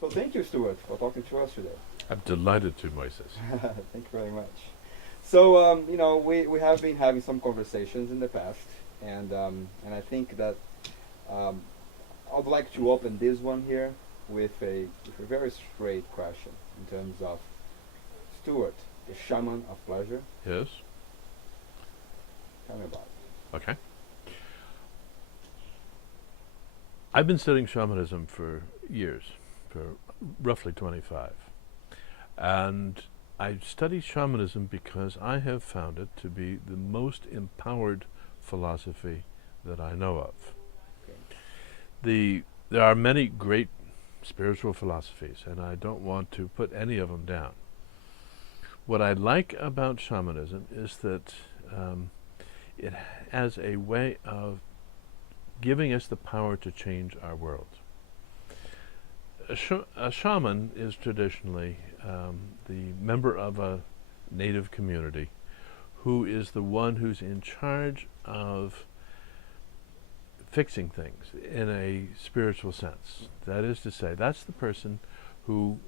So thank you, Stewart, for talking to us today. I'm delighted to, Moisés. Thank you very much. So we have been having some conversations in the past, and I think that um, I'd like to open this one here with a very straight question in terms of Stewart, the shaman of pleasure. Yes? Tell me about Okay. I've been studying shamanism for years, for roughly 25. And I study shamanism because I have found it to be the most empowered philosophy that I know of. it. There are many great spiritual philosophies, and I don't want to put any of them down. What I like about shamanism is that it has a way of giving us the power to change our world. A shaman is traditionally the member of a native community who is the one who's in charge of fixing things in a spiritual sense. That is to say, that's the person who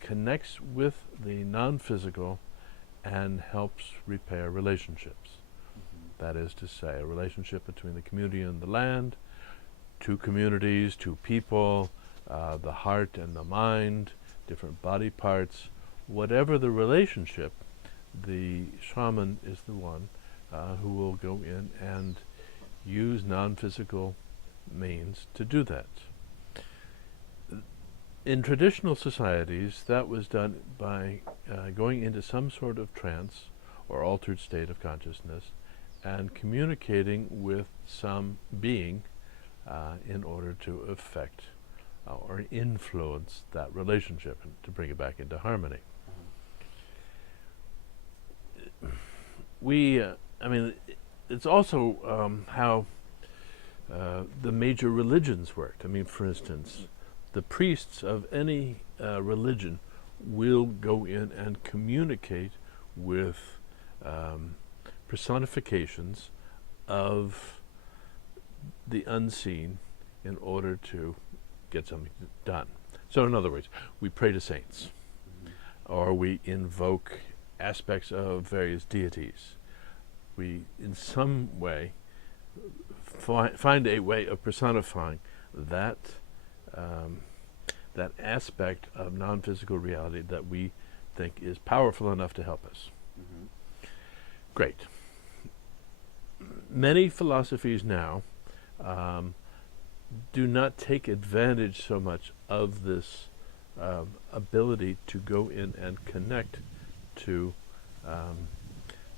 connects with the non-physical and helps repair relationships. That is to say, a relationship between the community and the land, two communities, two people, the heart and the mind, different body parts. Whatever the relationship, the shaman is the one who will go in and use non-physical means to do that. In traditional societies, that was done by going into some sort of trance or altered state of consciousness and communicating with some being in order to affect or influence that relationship and to bring it back into harmony. It's also how the major religions worked. I mean, for instance, the priests of any religion will go in and communicate with personifications of the unseen in order to get something done. So in other words, we pray to saints, or we invoke aspects of various deities. We, in some way, find a way of personifying that that aspect of non-physical reality that we think is powerful enough to help us. Great. Many philosophies now do not take advantage so much of this ability to go in and connect to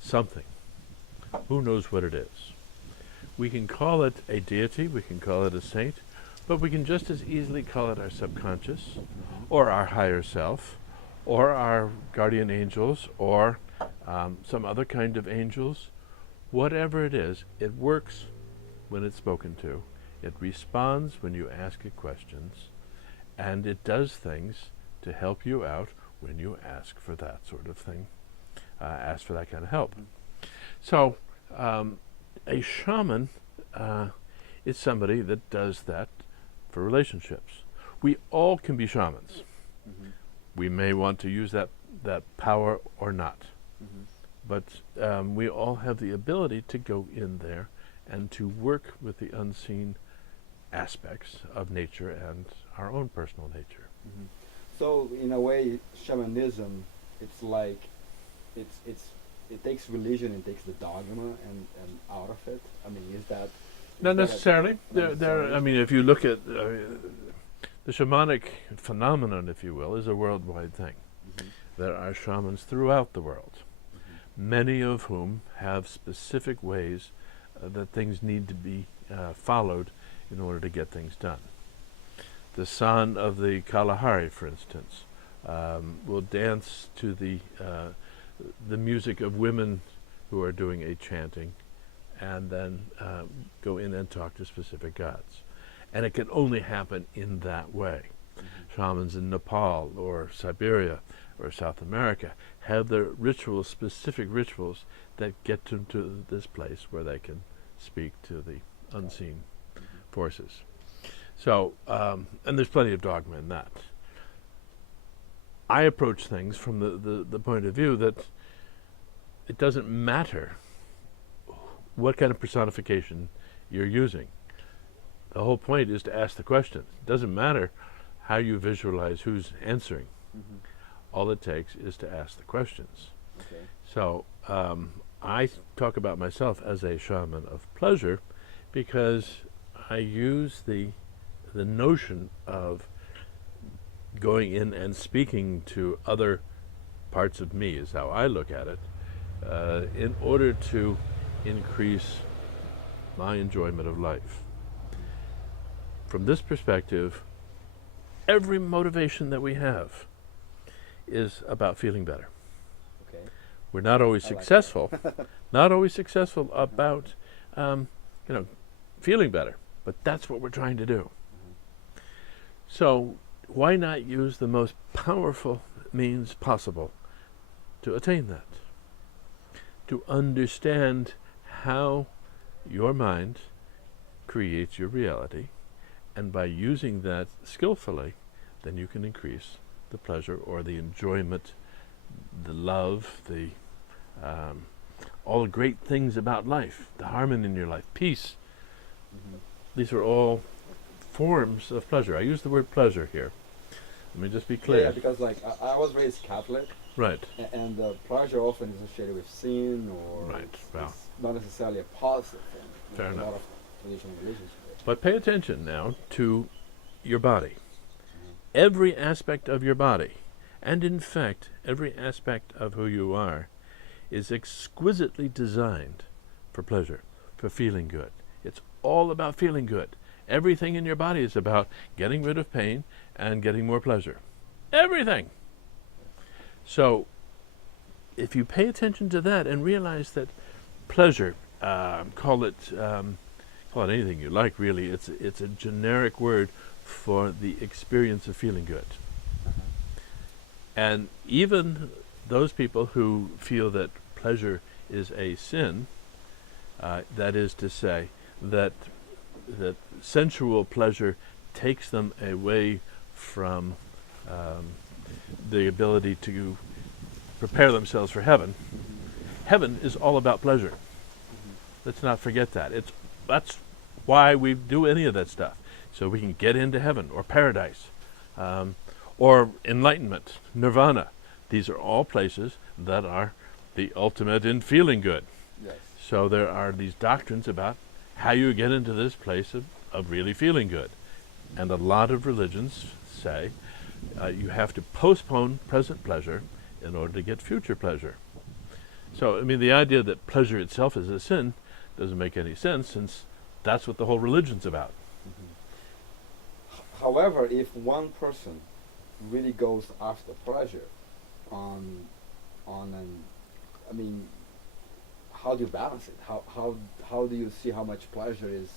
something. Who knows what it is? We can call it a deity, we can call it a saint, but we can just as easily call it our subconscious, or our higher self, or our guardian angels, or some other kind of angels. Whatever it is, it works when it's spoken to. It responds when you ask it questions, and it does things to help you out when you ask for that sort of thing, ask for that kind of help. So a shaman is somebody that does that for relationships. We all can be shamans. We may want to use that power or not. But we all have the ability to go in there and to work with the unseen aspects of nature and our own personal nature. So in a way, shamanism, it's like it takes religion and takes the dogma and out of it. I mean, is that Not necessarily. I mean, if you look at the shamanic phenomenon, if you will, is a worldwide thing. There are shamans throughout the world, many of whom have specific ways that things need to be followed in order to get things done. The son of the Kalahari, for instance, will dance to the music of women who are doing a chanting, and then go in and talk to specific gods. And it can only happen in that way. Shamans in Nepal or Siberia or South America have their rituals, specific rituals, that get them to this place where they can speak to the unseen forces. So, and there's plenty of dogma in that. I approach things from the point of view that it doesn't matter what kind of personification you're using. The whole point is to ask the question. It doesn't matter how you visualize who's answering. Mm-hmm. All it takes is to ask the questions. Okay. So I talk about myself as a shaman of pleasure because I use the notion of going in and speaking to other parts of me, is how I look at it, in order to increase my enjoyment of life. From this perspective, every motivation that we have is about feeling better. Okay. We're not always successful, not always successful about, feeling better, but that's what we're trying to do. So why not use the most powerful means possible to attain that? To understand how your mind creates your reality, and by using that skillfully, then you can increase the pleasure or the enjoyment, the love, the all the great things about life, the harmony in your life, peace. Mm-hmm. These are all forms of pleasure. I use the word pleasure here. Let me just be clear. Yeah, because like I was raised Catholic, Right. and pleasure often is associated with sin, or Right, well. it's not necessarily a positive thing. Fair A enough. lot of traditional religions. But pay attention now to your body. Every aspect of your body, and in fact, every aspect of who you are, is exquisitely designed for pleasure, for feeling good. It's all about feeling good. Everything in your body is about getting rid of pain and getting more pleasure. Everything. So, if you pay attention to that and realize that pleasure, call it anything you like, really. It's a generic word for the experience of feeling good. And even those people who feel that pleasure is a sin, that is to say, that sensual pleasure takes them away from the ability to prepare themselves for heaven. Heaven is all about pleasure. Let's not forget that. That's why we do any of that stuff, so we can get into heaven or paradise, or enlightenment, nirvana. These are all places that are the ultimate in feeling good. Yes. So there are these doctrines about how you get into this place of really feeling good. And a lot of religions say you have to postpone present pleasure in order to get future pleasure. So, I mean, the idea that pleasure itself is a sin doesn't make any sense, since that's what the whole religion's about. Mm-hmm. However, if one person really goes after pleasure how do you balance it? How do you see how much pleasure is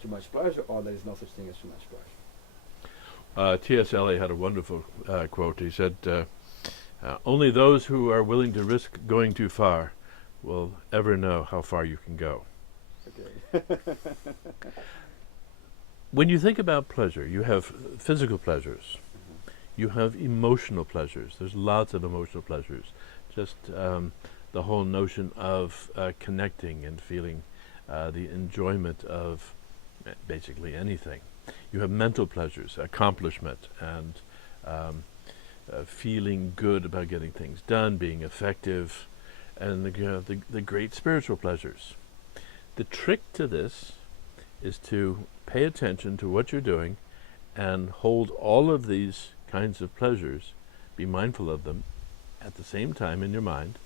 too much pleasure, or there is no such thing as too much pleasure? T.S. Eliot had a wonderful quote. He said, only those who are willing to risk going too far will ever know how far you can go. Okay. When you think about pleasure, you have physical pleasures. You have emotional pleasures. There's lots of emotional pleasures. Just the whole notion of connecting and feeling the enjoyment of basically anything. You have mental pleasures, accomplishment, and feeling good about getting things done, being effective, and the great spiritual pleasures. The trick to this is to pay attention to what you're doing and hold all of these kinds of pleasures, be mindful of them at the same time in your mind,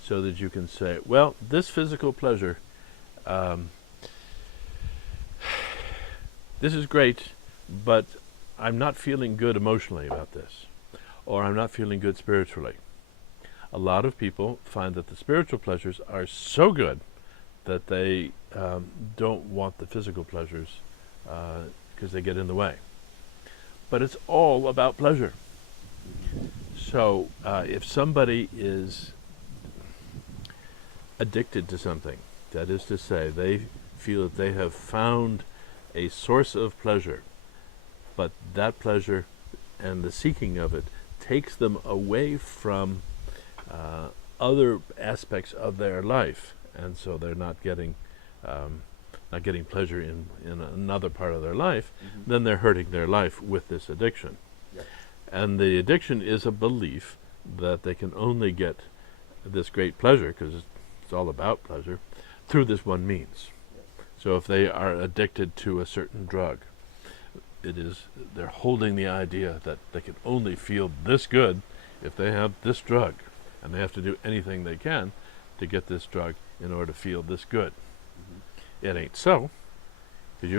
so that you can say, well, this physical pleasure, this is great, but I'm not feeling good emotionally about this, or I'm not feeling good spiritually. A lot of people find that the spiritual pleasures are so good that they don't want the physical pleasures because they get in the way. But it's all about pleasure. So if somebody is addicted to something, that is to say, they feel that they have found a source of pleasure but that pleasure and the seeking of it takes them away from other aspects of their life, and so they're not getting pleasure in another part of their life. Then they're hurting their life with this addiction. Yes. And the addiction is a belief that they can only get this great pleasure, because it's all about pleasure, through this one means. Yes. So if they are addicted to a certain drug, they're holding the idea that they can only feel this good if they have this drug, and they have to do anything they can to get this drug in order to feel this good. It ain't so, because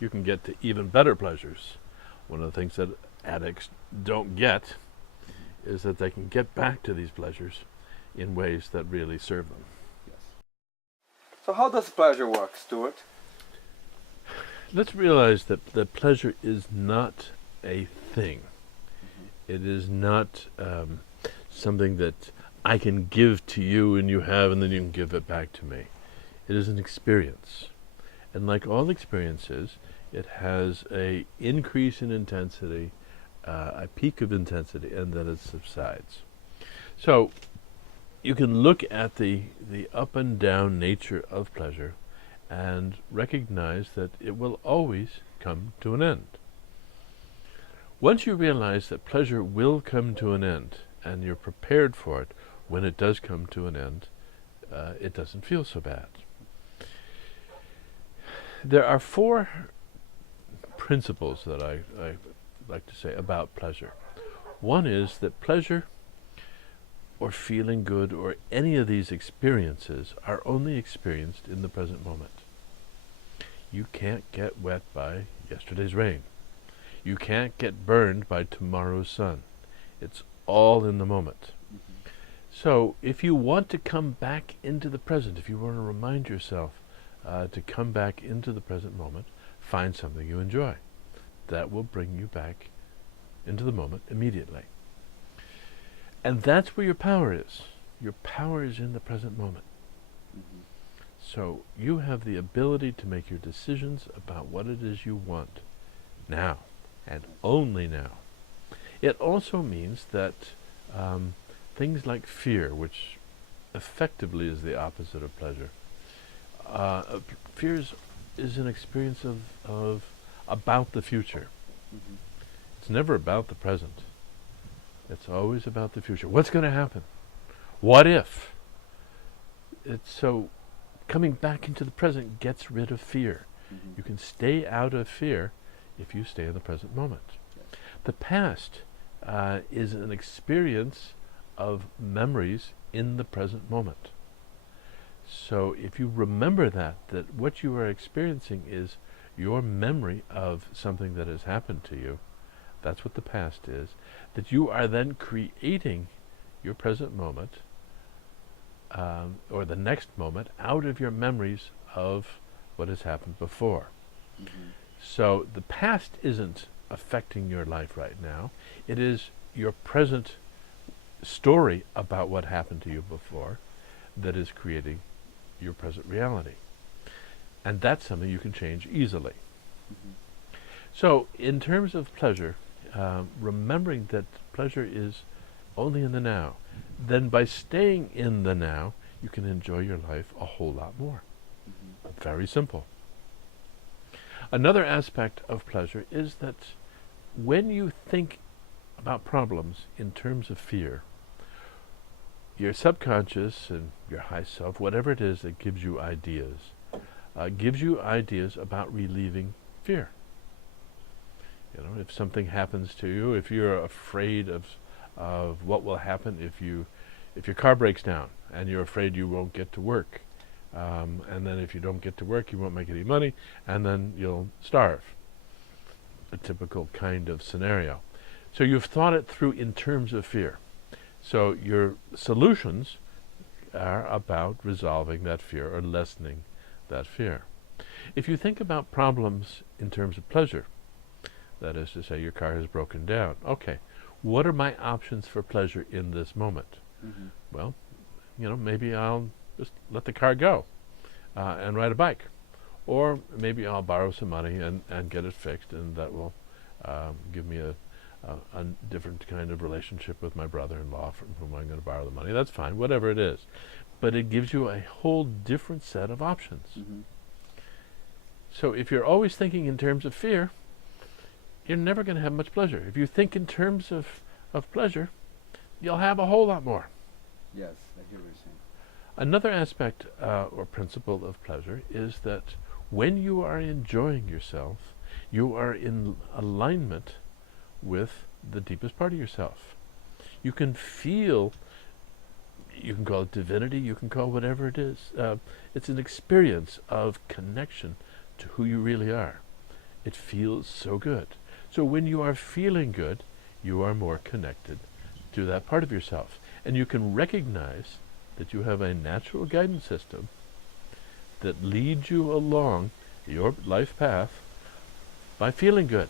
you can get to even better pleasures. One of the things that addicts don't get is that they can get back to these pleasures in ways that really serve them. Yes. So how does pleasure work, Stewart? Let's realize that pleasure is not a thing. It is not something that I can give to you and you have, and then you can give it back to me. It is an experience. And like all experiences, it has an increase in intensity, a peak of intensity, and then it subsides. So you can look at the up and down nature of pleasure and recognize that it will always come to an end. Once you realize that pleasure will come to an end, and you're prepared for it when it does come to an end, it doesn't feel so bad. There are 4 principles that I like to say about pleasure. One is that pleasure or feeling good or any of these experiences are only experienced in the present moment. You can't get wet by yesterday's rain. You can't get burned by tomorrow's sun. It's all in the moment. So if you want to come back into the present, if you want to remind yourself to come back into the present moment, find something you enjoy. That will bring you back into the moment immediately. And that's where your power is. Your power is in the present moment. So you have the ability to make your decisions about what it is you want now, and only now. It also means that things like fear, which effectively is the opposite of pleasure, fear is an experience of about the future. It's never about the present. It's always about the future. What's going to happen? What if? It's so coming back into the present gets rid of fear. You can stay out of fear if you stay in the present moment. The past is an experience of memories in the present moment. So if you remember that what you are experiencing is your memory of something that has happened to you, that's what the past is, that you are then creating your present moment or the next moment out of your memories of what has happened before. So the past isn't affecting your life right now. It is your present story about what happened to you before that is creating your present reality. And that's something you can change easily. So in terms of pleasure, remembering that pleasure is only in the now, then by staying in the now, you can enjoy your life a whole lot more. Very simple. Another aspect of pleasure is that when you think about problems in terms of fear, your subconscious and your high self, whatever it is that gives you ideas about relieving fear. You know, if something happens to you, if you're afraid of what will happen if your car breaks down and you're afraid you won't get to work, and then if you don't get to work, you won't make any money, and then you'll starve. A typical kind of scenario. So you've thought it through in terms of fear. So your solutions are about resolving that fear or lessening that fear. If you think about problems in terms of pleasure, that is to say your car has broken down, okay, what are my options for pleasure in this moment? Well, you know, maybe I'll just let the car go and ride a bike. Or maybe I'll borrow some money and get it fixed, and that will give me a different kind of relationship with my brother-in-law from whom I'm going to borrow the money. That's fine, whatever it is. But it gives you a whole different set of options. Mm-hmm. So if you're always thinking in terms of fear, you're never going to have much pleasure. If you think in terms of pleasure, you'll have a whole lot more. Yes, I hear what you're saying. Another aspect or principle of pleasure is that when you are enjoying yourself, you are in alignment with the deepest part of yourself. You can feel, you can call it divinity, you can call whatever it is. It's an experience of connection to who you really are. It feels so good. So when you are feeling good, you are more connected to that part of yourself. And you can recognize that you have a natural guidance system that leads you along your life path by feeling good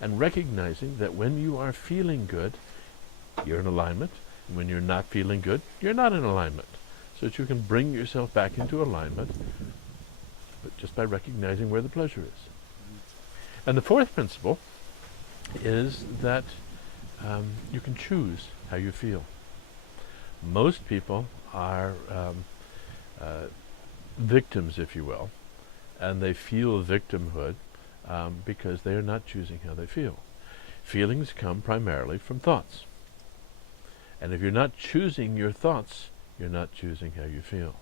and recognizing that when you are feeling good, you're in alignment. And when you're not feeling good, you're not in alignment. So that you can bring yourself back into alignment, but just by recognizing where the pleasure is. And the fourth principle is that you can choose how you feel. Most people are victims, if you will, and they feel victimhood because they are not choosing how they feel. Feelings come primarily from thoughts. And if you're not choosing your thoughts, you're not choosing how you feel.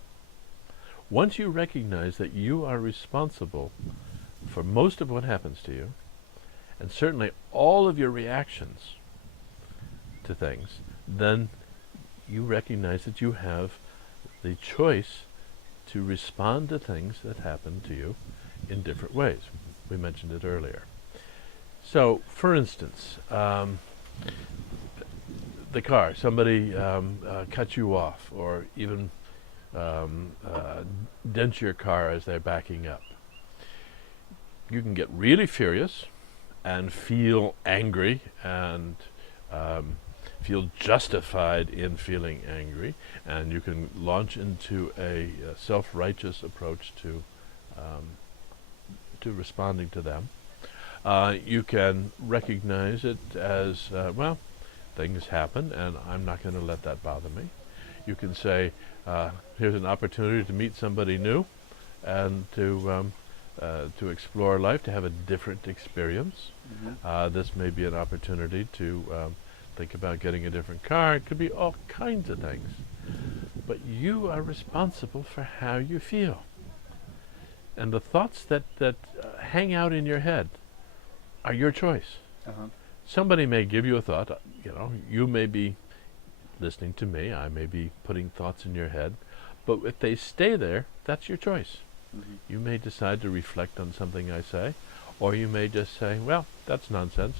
Once you recognize that you are responsible for most of what happens to you, and certainly all of your reactions to things, then you recognize that you have the choice to respond to things that happen to you in different ways. We mentioned it earlier. So, for instance, the car, somebody cuts you off, or even dents your car as they're backing up. You can get really furious and feel angry and feel justified in feeling angry, and you can launch into a self-righteous approach to responding to them. You can recognize it as, well, things happen and I'm not going to let that bother me. You can say, here's an opportunity to meet somebody new and to explore life, to have a different experience. Mm-hmm. This may be an opportunity to think about getting a different car. It could be all kinds of things. But you are responsible for how you feel. And the thoughts that hang out in your head are your choice. Uh-huh. Somebody may give you a thought, you may be listening to me, I may be putting thoughts in your head, but if they stay there, that's your choice. Mm-hmm. You may decide to reflect on something I say, or you may just say, well, that's nonsense.